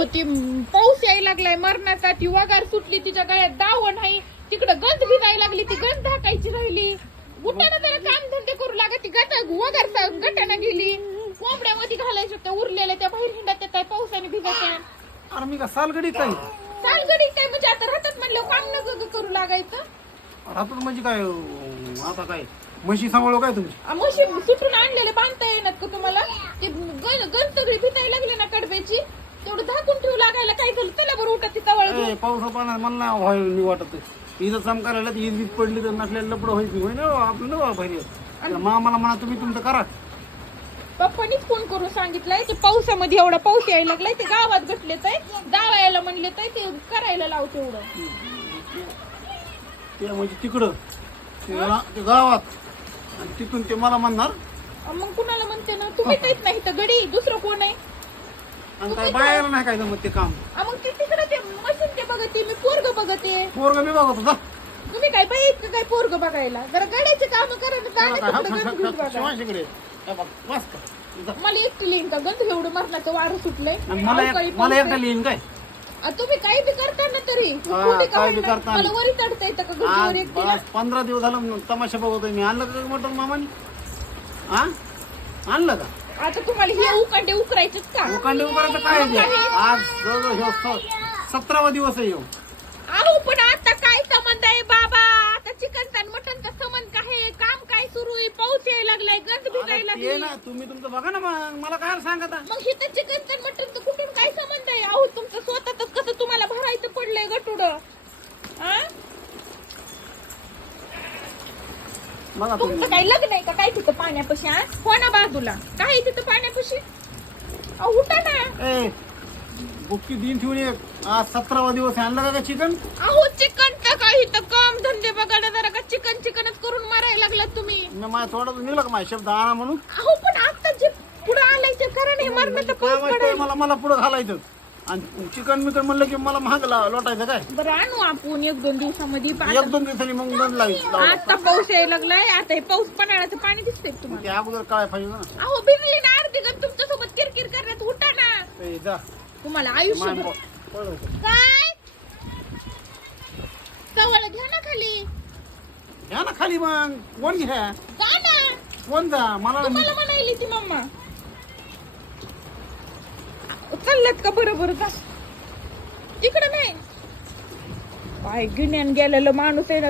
अहो ती म, पाऊस यायला लागलाय मरणाचा ती वगार सुटली तिच्या गळ्यात दावण आहे. तिकडं गंज भिजायला लागली ती गंज धाकायची राहिली. उठाना जरा काम धंदे करू लागत ती गट वगार गटानं गेली. कोंबड्यामध्ये घालायच्या होत्या उरलेल्या त्या बाहेर हिंडत येत पावसाने भिजायच्या. अरे मी का सालगडीत काही सालगडी काय म्हणजे आता राहतात म्हणलं काम न करू लागायचं. राहतच म्हणजे काय आता काय म्हशी सांभाळू काय तुमची म्हशी सुटून आणलेले बांधता येणार का तुम्हाला? ते गण गण सगळी भिजायला लागली ना कडब्याची तेवढं झाकून ठेवू लागायला काय झालं चला बरं उठा ए, पावसा पाण्यात मला नाही व्हायला नाही वाटत. इथं चमकायला ईद बीत पडली तर नसल्याला लपड व्हायची. होय ना आपलं ना बाहेर मामाला म्हणा तुम्ही तुमचं करा. पप्पानीच फोन करून सांगितलंय की पावसामध्ये एवढा पाऊस यायला लागलाय ते गावात गटलेत आहे. दावायला म्हणले तर ते करायला लाव तेवढं. ते म्हणजे तिकडं ते गा- ते गावात. आणि तिथून ते मला म्हणणार अ, मग कुणाला म्हणते ना? तुम्ही काहीच नाही तर गडी दुसरं कोण आहे? आणि काय बायाला नाही काय जमत ते काम. अ, मग ते तिकडे ते मशीन ते बघते मी पोरग बघते. पोरग मी बघत तुम्ही काय बाई इतकं काय पोरग बघायला? जरा गड्याचे काम करा ना, तिकडं घेऊन बघा. शिवाशीकडे. हे बघ. मला एकटी का गंज एवढं मरणाचं वारं सुटलंय. आणि मला अवकाळी एक- मला पाऊस एकटा आहे. लिहिन काय? आ, तुम्ही काही बी करता ना तरी. हा, कुठे का काय बी होईना, करता. मला वरी चढता येतं का एकटीला? बस पंधरा दिवस झालं तमाशा बघतोय मी. आणलं का मटण मामानी? हा आणलं का? आता तुम्हाला हे उकांडे उकरायचेच का? उकांडे उकारायचं काय आहे? ते? आज जवळजवळ ह्यो स- सतरावा दिवस आहे ह्यो. अहो पण आता काय संबंध आहे बाबा? आता चिकनचा मटनचा संबंध काय आहे? काम काय सुरू आहे? पाऊस यायला लागलाय गंज भिजायला आता ते लागली ना तुम्ही तुमचं बघा ना मग. मला काय सांगता? मग हिथं चिकनचा आणि मटनचा कुठून काय संबंध आहे? अहो तुमचं स्वतःच बघा तुम्ही. तुमचं काय लग्न आहे का? काय तिथं पाण्यापाशी हो? ना बाजूला? काय आहे तिथं पाण्यापाशी? अहो उठा ना. ए बुक्की दिन ठेवून आज सतरावा दिवस आहे. आणलं का चिकन? अहो चिकनचं काय इथं काम धंदे बघायला जरा का चिकन चिकनच करून मारायला लागलात तुम्ही. मी माझ्या थोडं निघलं का माझ्या शब्द आणा म्हणून अहो पण आता जे पुढे आलाय ते कारण हे मरणाचं काय पाऊस माहिती पडायला. मला? मला पुढं घालायचं. आणि चिकन मी तर म्हणलं की मला महाग ला- लोटायचं काय? बरं आणू आपण एक दोन दिवसामध्ये. एक दोन दिवसांनी मग बंद लावायचं आता पाऊस यायला लागलाय. आता हे पाऊस पडायचं पाणी दिसतंय का तुम्हाला. ते अगोदर काय पाहिजे ना? अहो भिजली ना अर्धी गण तुमच्यासोबत किरकिर करण्यात उठा ना. जा. तुम्हाला मान आयुष्य पळ- पळ लवकर. काय? सवाल घ्या ना खाली. घ्या ना खाली मग. कोण घ्या. जा ना. कोण जा. मला तुम्हाला म्हणायली ती मम्मा. चाललात का बरोबर का इकडे नाही. पाय गिण्यान गेलेलं माणूस आहे ना